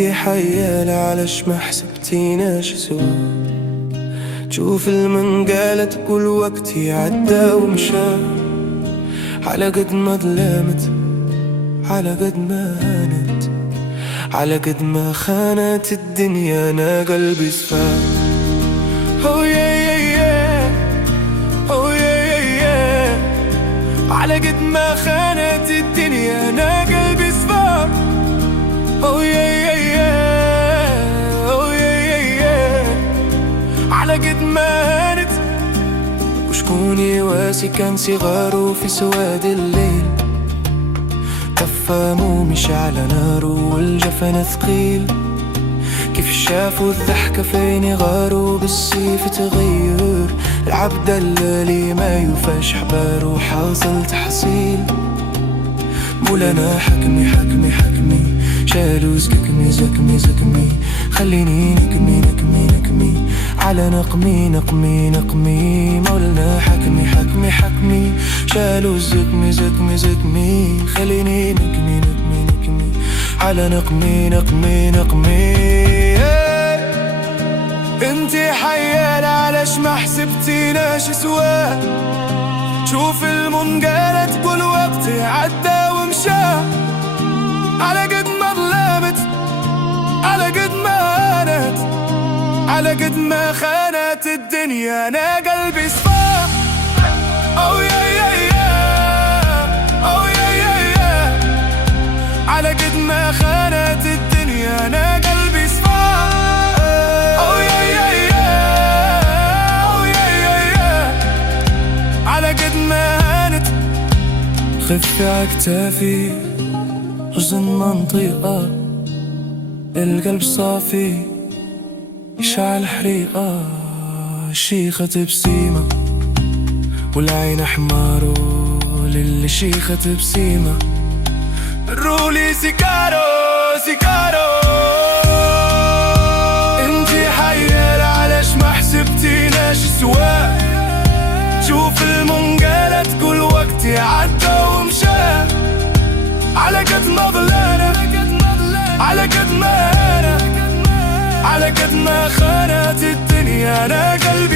انتي حيالة علاش ما حسبتيناش سوا؟ تشوف المنقالة تقول وقتي عدى ومشى، على قد ما ظلمت على قد ما هانت، على قد ما خانت الدنيا انا قلبي صفى. أو يا أو يا على قد ما خانت الدنيا انا قلبي صفى. أو يا أو يا على قد ما هانت. وشكون يواسي كان صغارو في سواد الليل، طفى مش على نارو والجفن ثقيل. كيف شافوا الضحكة فين غاروا بالسيف تغير، العبد اللي ما يوفاش حبارو حاصل تحصيل. مولانا حكمي حكمي حكمي، شالو زكمي زكمي زكمي، خليني نكمي نكمي نكمي على نقمي نقمي نقمي. مولانا حكمي حكمي حكمي، شالو زكمي زكمي زكمي، خليني نكمي نكمي نكمي على نقمي نقمي نقمي. انتي حيالة علاش ما حسبتيناش سوا؟ شوف المنقالة تقول وقتي عدى ومشى، على قد ما ظلمت على قد ما هانت، على قد ما خانت الدنيا انا قلبي صفى. أو يا أو يا على قد ما خانت الدنيا انا قلبي صفى. أو يا أو يا على قد ما هانت. خف عكتافي حزن منطقة، القلب صافي يشعل حريقة، شيخة بسيمة والعين حمارو للي شيخة بسيمة. الرولي سيكارو سيكارو. انتي حيالة علاش ما حسبتيناش سوا؟ شوف المنقالة تقول وقتي عدى ومشى، على قد ما ظلمت على قد ما هانت، على قد ما خانت الدنيا انا قلبي